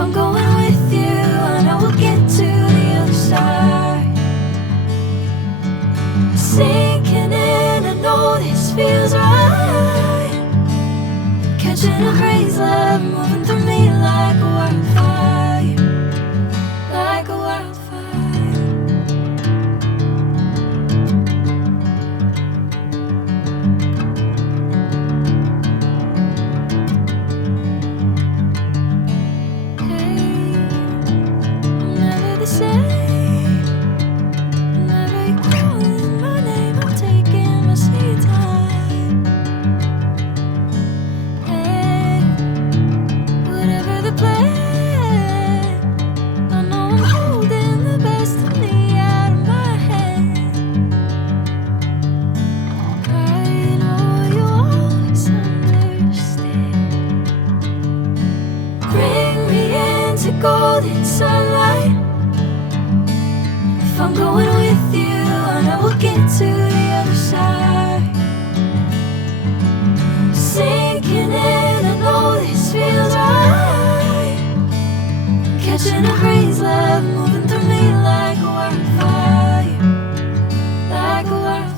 I'm going with you, I know we'll get to the other side. Sinking in, I know this feels right. Catching a crazy love, moving through me like a wildfire, like a wildfire. Golden sunlight. If I'm going with you, I know we'll get to the other side. Sinking in, I know this feels right. Catching a crazy love, moving through me like a wildfire, like a wildfire.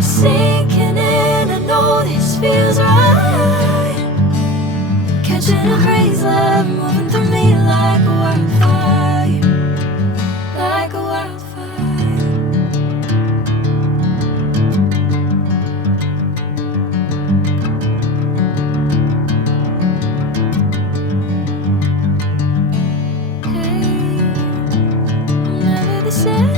Sinking in, I know this feels right. Catching a crazy love moving through me like a wildfire, like a wildfire. Hey, I'm never the same.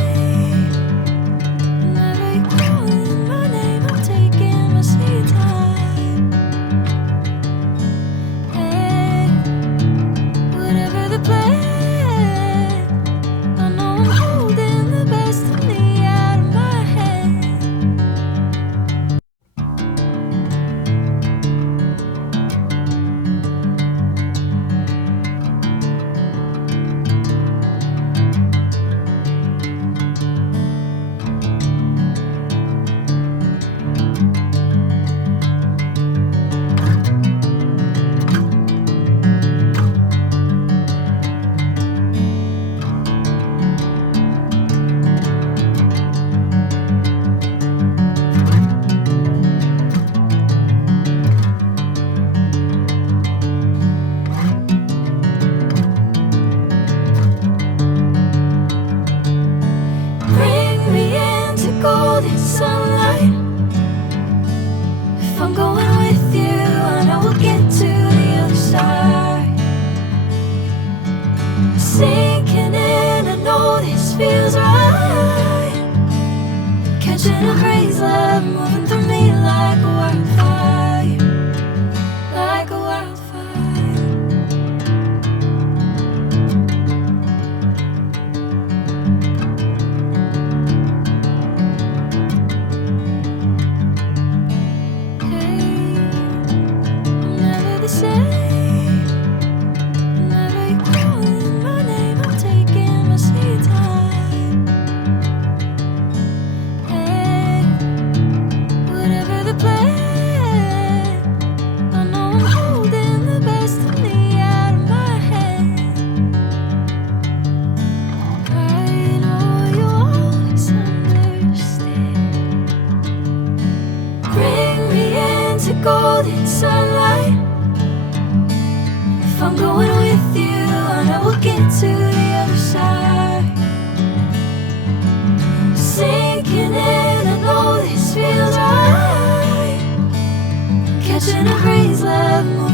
Golden sunlight. If I'm going with you, I know we'll get to the other side. Sinking in, I know this feels right. Catching a crazy love moving through me like a wildfire, like a wildfire. Golden sunlight. If I'm going with you, I know we'll get to the other side. Sinking in, I know this feels right. Catching a crazy love.